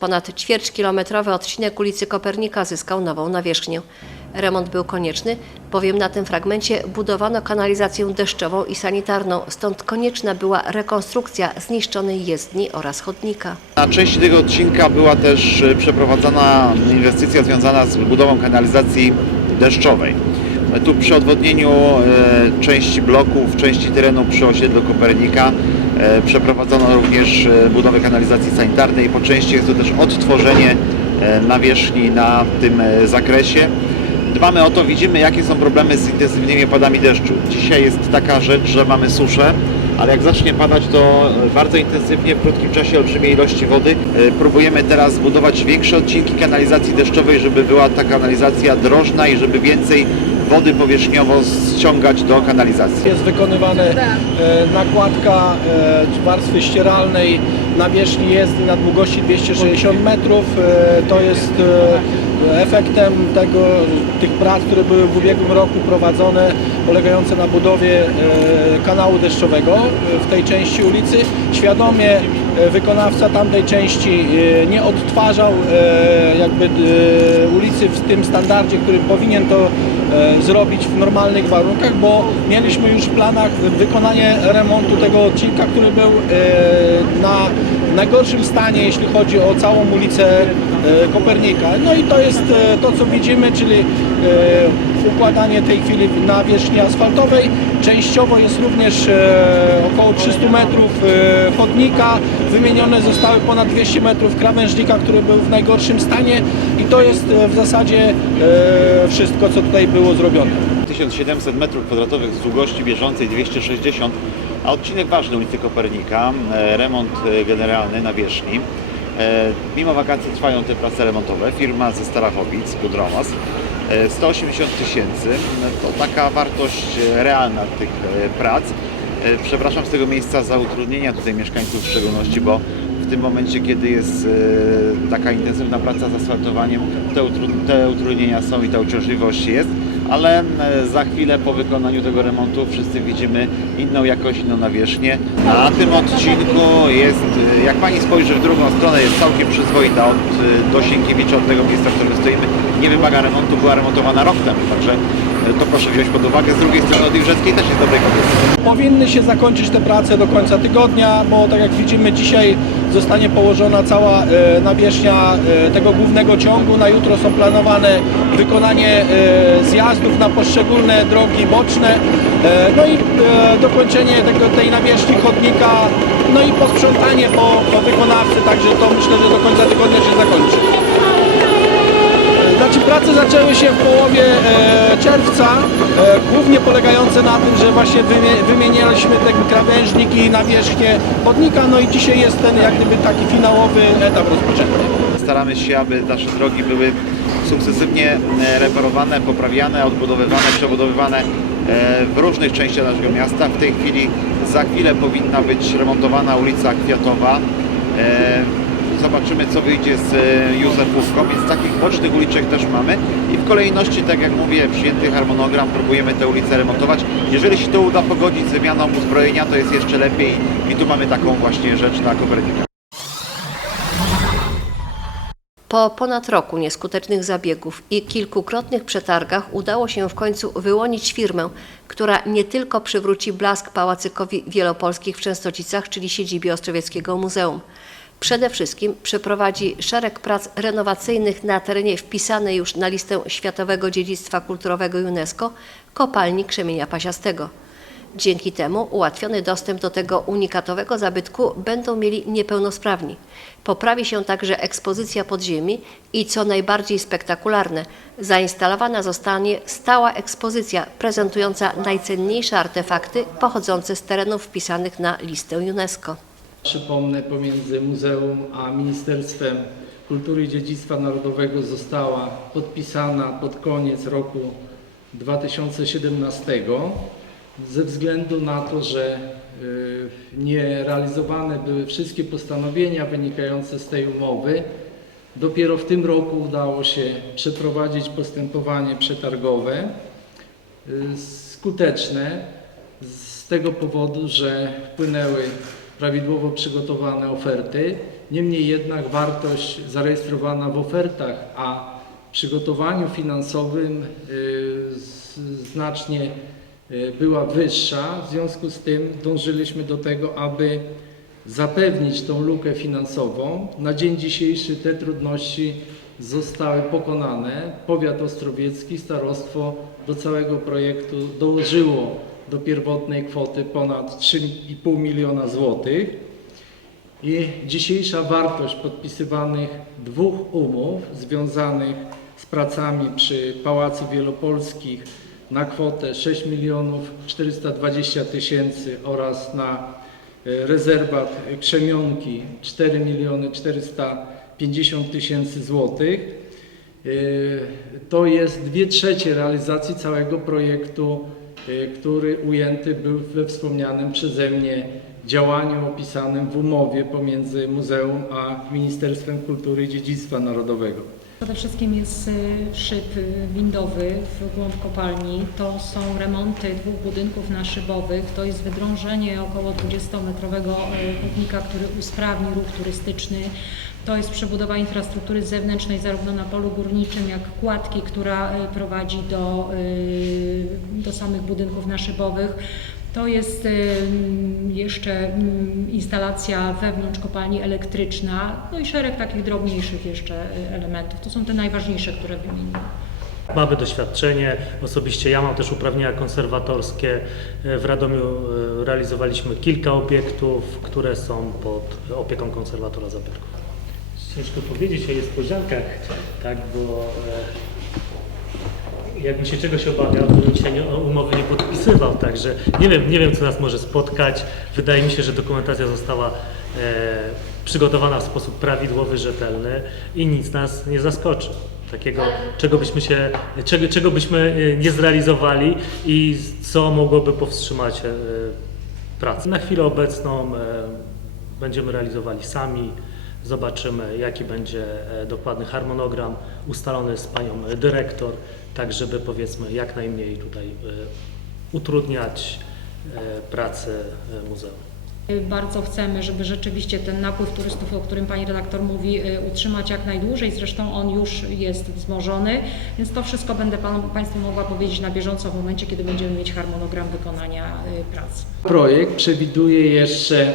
Ponad ćwierćkilometrowy odcinek ulicy Kopernika zyskał nową nawierzchnię. Remont był konieczny, bowiem na tym fragmencie budowano kanalizację deszczową i sanitarną, stąd konieczna była rekonstrukcja zniszczonej jezdni oraz chodnika. Na części tego odcinka była też e, przeprowadzona inwestycja związana z budową kanalizacji deszczowej. Tu przy odwodnieniu e, części bloków, części terenu przy osiedlu Kopernika e, przeprowadzono również e, budowę kanalizacji sanitarnej. Po części jest to też odtworzenie e, nawierzchni na tym e, zakresie. Dbamy o to, widzimy jakie są problemy z intensywnymi opadami deszczu. Dzisiaj jest taka rzecz, że mamy suszę, ale jak zacznie padać to bardzo intensywnie, w krótkim czasie olbrzymie ilości wody. E, Próbujemy teraz zbudować większe odcinki kanalizacji deszczowej, żeby była ta kanalizacja drożna i żeby więcej wody powierzchniowo ściągać do kanalizacji. Jest wykonywana e, nakładka e, warstwy ścieralnej na wierzchni jezdni na długości 260 metrów. E, To jest efektem tego, tych prac, które były w ubiegłym roku prowadzone, polegające na budowie kanału deszczowego w tej części ulicy. Świadomie wykonawca tamtej części nie odtwarzał jakby ulicy w tym standardzie, którym powinien to zrobić w normalnych warunkach, bo mieliśmy już w planach wykonanie remontu tego odcinka, który był e, na najgorszym stanie, jeśli chodzi o całą ulicę e, Kopernika. No i to jest e, to, co widzimy, czyli e, układanie tej chwili na wierzchni asfaltowej. Częściowo jest również około 300 metrów chodnika. Wymienione zostały ponad 200 metrów krawężnika, który był w najgorszym stanie i to jest w zasadzie wszystko, co tutaj było zrobione. 1700 m2 z długości bieżącej 260, a odcinek ważny ulicy Kopernika, e, remont e, generalny na wierzchni. E, Mimo wakacji trwają te prace remontowe. Firma ze Starachowic, Budromas, e, 180 tysięcy. To taka wartość realna tych prac. Przepraszam z tego miejsca za utrudnienia tutaj mieszkańców w szczególności, bo w tym momencie, kiedy jest taka intensywna praca z asfaltowaniem, te utrudnienia są i ta uciążliwość jest, ale e, za chwilę po wykonaniu tego remontu wszyscy widzimy inną jakość, inną nawierzchnię. Na tym odcinku jest, e, jak Pani spojrzy w drugą stronę, jest całkiem przyzwoita od e, do Sienkiewicza, od tego miejsca, w którym stoimy. Nie wymaga remontu, była remontowana rok temu, także to proszę wziąć pod uwagę. Z drugiej strony od Iwrzeckiej też jest dobrej kondycji. Powinny się zakończyć te prace do końca tygodnia, bo tak jak widzimy dzisiaj zostanie położona cała e, nawierzchnia e, tego głównego ciągu. Na jutro są planowane wykonanie e, zjazdów na poszczególne drogi boczne, no i dokończenie tego, tej nawierzchni chodnika, no i posprzątanie po, po wykonawcy, także to myślę, że do końca tygodnia się zakończy. Prace zaczęły się w połowie e, czerwca, e, głównie polegające na tym, że właśnie wymie, wymienialiśmy ten krawężnik i nawierzchnię chodnika, no i dzisiaj jest ten jak gdyby taki finałowy etap rozpoczęty. Staramy się, aby nasze drogi były sukcesywnie e, reperowane, poprawiane, odbudowywane, przebudowywane w różnych częściach naszego miasta. W tej chwili za chwilę powinna być remontowana ulica Kwiatowa. Zobaczymy, co wyjdzie z e, Józefówką, więc takich bocznych uliczek też mamy. I w kolejności, tak jak mówię, przyjęty harmonogram, próbujemy te ulice remontować. Jeżeli się to uda pogodzić z wymianą uzbrojenia, to jest jeszcze lepiej. I tu mamy taką właśnie rzecz na Kopernika. Po ponad roku nieskutecznych zabiegów i kilkukrotnych przetargach udało się w końcu wyłonić firmę, która nie tylko przywróci blask Pałacykowi Wielopolskich w Częstocicach, czyli siedzibie Ostrowieckiego Muzeum. Przede wszystkim przeprowadzi szereg prac renowacyjnych na terenie wpisanej już na listę Światowego Dziedzictwa Kulturowego UNESCO kopalni Krzemienia Pasiastego. Dzięki temu ułatwiony dostęp do tego unikatowego zabytku będą mieli niepełnosprawni. Poprawi się także ekspozycja podziemi i co najbardziej spektakularne, zainstalowana zostanie stała ekspozycja prezentująca najcenniejsze artefakty pochodzące z terenów wpisanych na listę UNESCO. Przypomnę, pomiędzy Muzeum a Ministerstwem Kultury i Dziedzictwa Narodowego została podpisana pod koniec roku 2017 ze względu na to, że y, nie realizowane były wszystkie postanowienia wynikające z tej umowy. Dopiero w tym roku udało się przeprowadzić postępowanie przetargowe y, skuteczne z tego powodu, że wpłynęły prawidłowo przygotowane oferty Niemniej jednak wartość zarejestrowana w ofertach, a w przygotowaniu finansowym y, znacznie y, była wyższa. W związku z tym dążyliśmy do tego, aby zapewnić tą lukę finansową. Na dzień dzisiejszy te trudności zostały pokonane. Powiat ostrowiecki, starostwo do całego projektu dołożyło do pierwotnej kwoty ponad 3,5 miliona złotych. I dzisiejsza wartość podpisywanych dwóch umów związanych z pracami przy Pałacu Wielopolskich na kwotę 6 milionów 420 tysięcy oraz na e, rezerwat Krzemionki 4 miliony 450 tysięcy złotych. E, To jest dwie trzecie realizacji całego projektu, który ujęty był we wspomnianym przeze mnie działaniu opisanym w umowie pomiędzy muzeum a Ministerstwem Kultury i Dziedzictwa Narodowego. Przede wszystkim jest y, szyb y, windowy w głąb kopalni. To są remonty dwóch budynków naszybowych. To jest wydrążenie około 20-metrowego chodnika, który usprawni ruch turystyczny. To jest przebudowa infrastruktury zewnętrznej zarówno na polu górniczym, jak kładki, która y, prowadzi do, y, do samych budynków naszybowych. To jest jeszcze instalacja wewnątrz kopalni elektryczna, no i szereg takich drobniejszych jeszcze y, elementów. To są te najważniejsze, które wymieniłam. Mamy doświadczenie, osobiście ja mam też uprawnienia konserwatorskie. W Radomiu e, realizowaliśmy kilka obiektów, które są pod opieką konserwatora zabytków. Ciężko powiedzieć o niespodziankach, tak, bo e, jakbym się czegoś obawiał, to bym dzisiaj nie, umowy nie podpisywał, także nie wiem, nie wiem, co nas może spotkać. Wydaje mi się, że dokumentacja została e, przygotowana w sposób prawidłowy, rzetelny i nic nas nie zaskoczy. Takiego, czego byśmy się, czego, czego byśmy e, nie zrealizowali i co mogłoby powstrzymać e, pracę. Na chwilę obecną e, będziemy realizowali sami. Zobaczymy, jaki będzie e, dokładny harmonogram ustalony z panią dyrektor, tak żeby powiedzmy jak najmniej tutaj e, utrudniać e, pracę e, muzeum. Bardzo chcemy, żeby rzeczywiście ten napływ turystów, o którym Pani redaktor mówi, y, utrzymać jak najdłużej. Zresztą on już jest wzmożony, więc to wszystko będę panu, Państwu mogła powiedzieć na bieżąco w momencie, kiedy będziemy mieć harmonogram wykonania prac. Projekt przewiduje jeszcze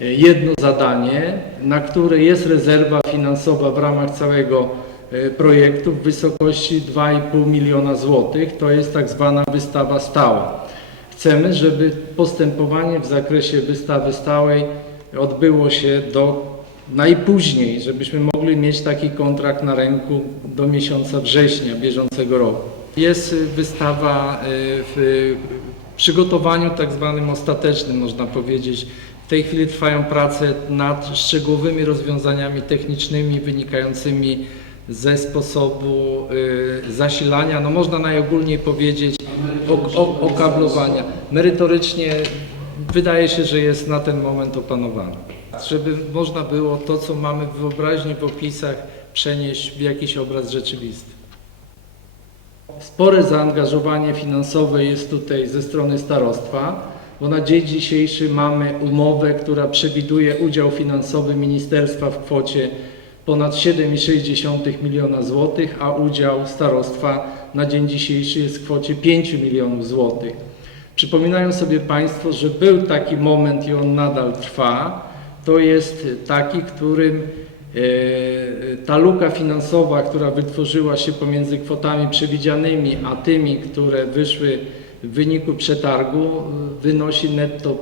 e, jedno zadanie, na które jest rezerwa finansowa w ramach całego e, projektu w wysokości 2,5 miliona złotych. To jest tak zwana wystawa stała. Chcemy, żeby postępowanie w zakresie wystawy stałej odbyło się do najpóźniej, żebyśmy mogli mieć taki kontrakt na ręku do miesiąca września bieżącego roku. Jest wystawa y, w przygotowaniu tak zwanym ostatecznym, można powiedzieć. W tej chwili trwają prace nad szczegółowymi rozwiązaniami technicznymi wynikającymi ze sposobu y, zasilania, no można najogólniej powiedzieć o, o, okablowania. Merytorycznie wydaje się, że jest na ten moment opanowane. Żeby można było to, co mamy w wyobraźni, w opisach, przenieść w jakiś obraz rzeczywisty. Spore zaangażowanie finansowe jest tutaj ze strony starostwa, bo na dzień dzisiejszy mamy umowę, która przewiduje udział finansowy ministerstwa w kwocie ponad 7,6 miliona złotych, a udział starostwa na dzień dzisiejszy jest w kwocie 5 milionów złotych. Przypominają sobie Państwo, że był taki moment i on nadal trwa. To jest taki, którym e, ta luka finansowa, która wytworzyła się pomiędzy kwotami przewidzianymi, a tymi, które wyszły w wyniku przetargu, wynosi netto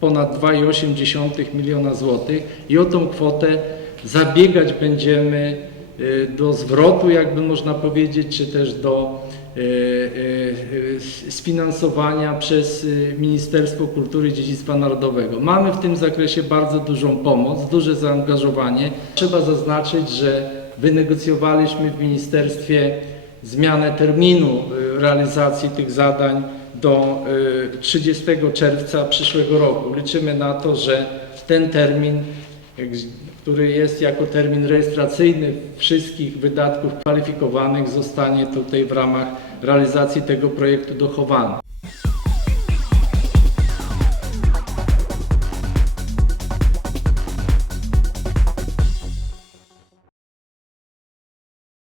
ponad 2,8 miliona złotych i o tą kwotę zabiegać będziemy e, do zwrotu, jakby można powiedzieć, czy też do e, e, sfinansowania przez Ministerstwo Kultury i Dziedzictwa Narodowego. Mamy w tym zakresie bardzo dużą pomoc, duże zaangażowanie. Trzeba zaznaczyć, że wynegocjowaliśmy w ministerstwie zmianę terminu realizacji tych zadań do e, 30 czerwca przyszłego roku. Liczymy na to, że ten termin, który jest jako termin rejestracyjny wszystkich wydatków kwalifikowanych, zostanie tutaj w ramach realizacji tego projektu dochowany.